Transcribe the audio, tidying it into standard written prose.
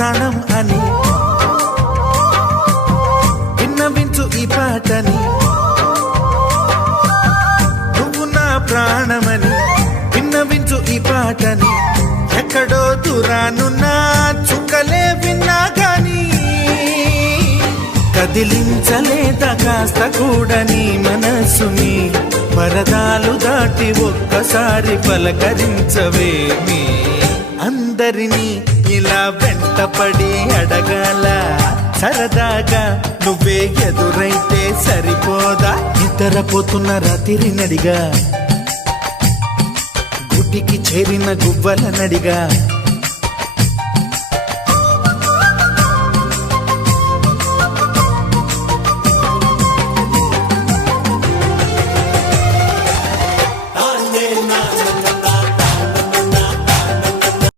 ప్రాణం అని విన్నవించు ఈ పాటని, నువ్వు నా ప్రాణమని విన్నవించు ఈ పాటని. ఎక్కడో దూరానున్నా చుక్కలే విన్నా గాని కదిలించలేదా కాస్త కూడా నీ మనసుని. పరదాలు దాటి ఒక్కసారి పలకరించవేమి. అందరినీ ఇలా వెంటపడి అడగాల సరదాగా నువ్వే ఎదురైతే సరిపోదా. నిద్రపోతున్న రాత్రి నడిగా గుటికి చేరిన గువ్వల నడిగా